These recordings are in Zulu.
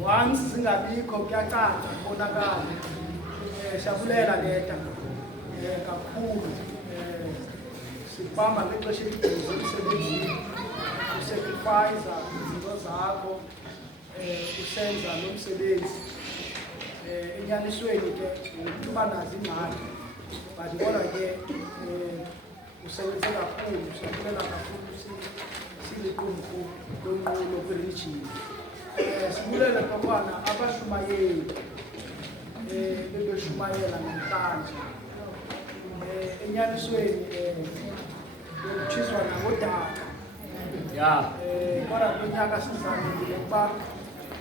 Once singabikho kuyacaca kubonakala siyabulela leta kakhulu sibamba ngexesha elidinga emsebenzini usacrifice izinto zakho usenza lo msebenzi enyanisweni ke ukuba nazo imali but kodwa ke usebenze kakhulu siyabulela kakhulu siliqumbu lokurichini sibulela kokwana abashumayeli bebeshumayela namhlanje enyanisweni ukuthiswa nakodaka kodwa kwenyaka sizamile ukuba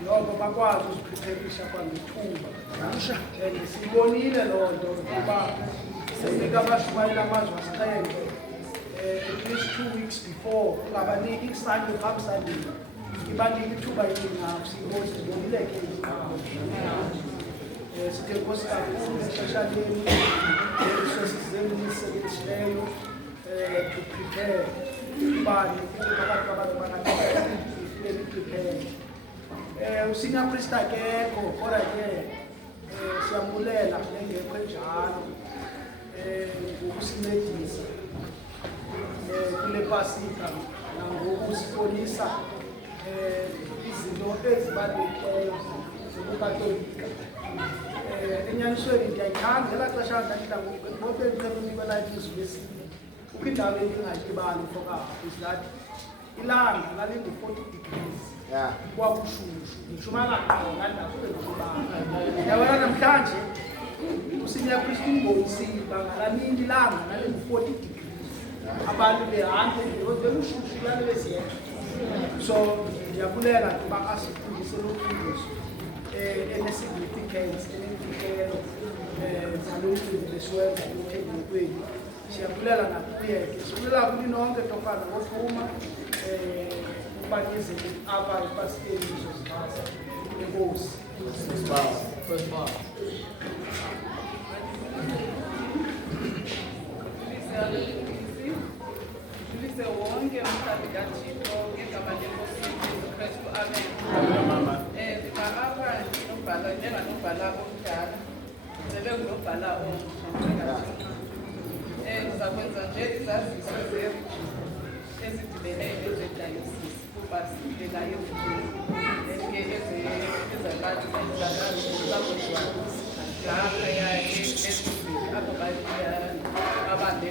lokho bakwazi ukuzipreparisha kwangethuba sibonile loo nto ukuba sinika abashumayeli amazwe asixhenxe at least 2 weeks before ungabaniki ikusande phambi sandile ibanike ithuba elingayo sibonile ke sithe nkosi kakhulu exesha leni sesizemisebenzileyo to prepare ubani abantu bangaifile prepare usenior priest akekho kodwa ke siyambulela engekho njalo ngokusincedisa kule pasika nangokusibonisa izinto ezibalulekileyo zobukatolika enyanisweni ndiyayithanda ngelaa xesha ndandidla ngokuqeqeqenikela ilizwi lesine kukho indawo endingayilibali fokaho is that ilanga lalingu-40 degrees kwakushushu ndishumana qona ndakube ndikubala yabona namhlanje umsinya Kristu ngomsini bangalanini ilanga nale-40 degrees abantu behambe belushushu lana besiyenza. So ndiyabulela ukuba asifundise lo mfundiso ene-significance enentikelo nalomcimbi lesiwenza ekuthengeni kwenu. Siyabulela nakuye-ke, sibulela kuni nonke tofana ngofuma ukubanyezeli apha epasiteni izozibasa. Enkosi. Tulise wonke umhlaba kaThixo ngegama lenkosi Jesu Kristu. Amen. Apha nobhala njenganobhala omdala ndizelwe ngunobhala omsha. Sizakwenza nje izaziso ezidibene nezedayosisi kuba sibhekayo ke ezakwazi zakozwa lapha yaye ezizini apho abande